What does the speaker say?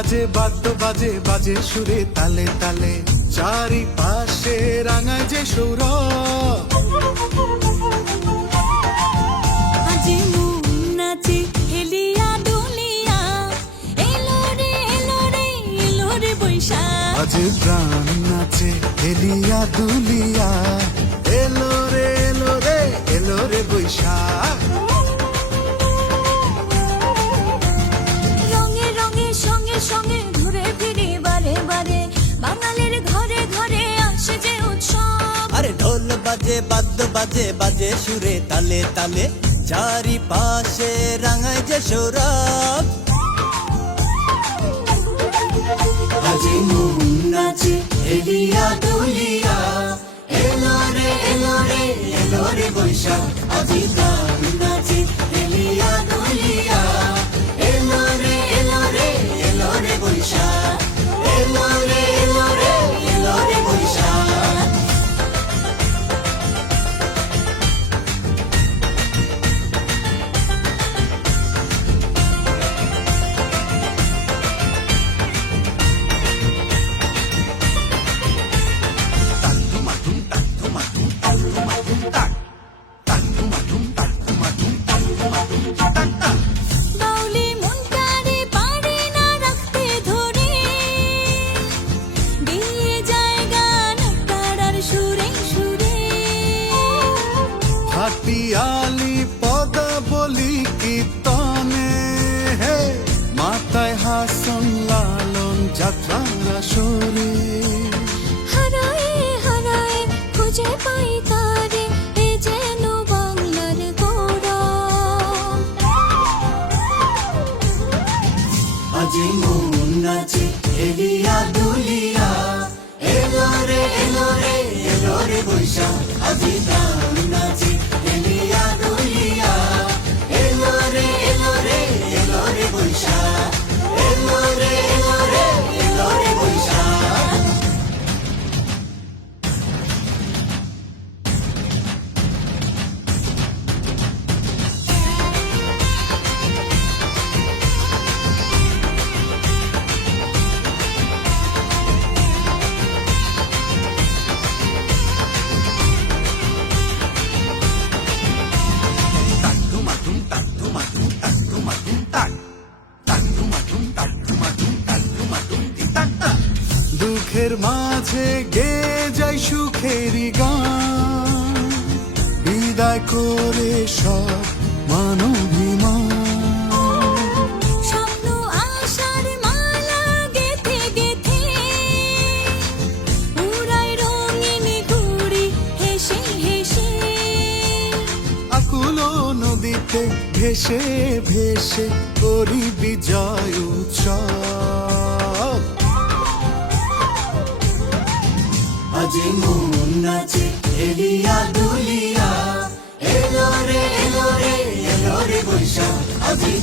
বাজে বাদ্য বাজে বাজে সুরে তালে তালে চারিপাশে রাঙায় যে সৌরভ। আজি মন নাচে হেলিয়া দুলিয়া এলো রে এলো রে এলো রে বৈশাখ। আজ প্রাণ নাচে হেলিয়া দুলিয়া এলো রে এলো রে এলো রে বৈশাখ। রঙে রঙে সঙ্গে সঙ্গে ঘুরে ফিরে বারে বারে বাঙালির ঘরে ঘরে আসে যে উৎসব। আরে ঢোল বাজে বাদ্য বাজে বাজে সুরে তালে তালে চারিপাশে রাঙায় যে সৌরভ। আজি মন নাচে হেলিয়া দুলিয়া এলো রে এলো রে এলো রে বৈশাখ। আজি প্রাণ নাচে হেলিয়া দুলিয়া এলো রে এলো রে এলো রে বৈশাখ। এলো রে এলো রে এলো রে বৈশাখ। বাউলি মনটারে পারে না রাখতে ধরে দিয়ে যায় গান তারার সুরে সুরে। হাতিয়ালি পদাবলী কীর্তনে হে মাথায় হাসন লালন যাত্রা সরে। হারায়ে হারায়ে খুঁজে পাই তারে এ যেন বাংলার গৌরব। আজি মন নাচে হেলিয়া দুলিয়া এলো রে এলো রে এলো রে বৈশাখ। আজি প্রাণ নাচে হেলিয়া দুলিয়া এলো রে এলো রে এলো রে বৈশাখ। এলো রে এলো রে এলো রে বৈশাখ। দুঃখের মাঝে গে যাই সুখেরই গান বিদায় করে সব মানবিমান। স্বপ্ন আশার মালা গেথে গেথে উড়ায় রঙিন ঘুড়ি হেসে হেসে। আকুল নদীতে ভেসে ভেসে করি বিজয় উৎসব। আজি মন নাচে হেলিয়া দুলিয়া এলো রে এলো রে এলো রে বৈশাখ। আজি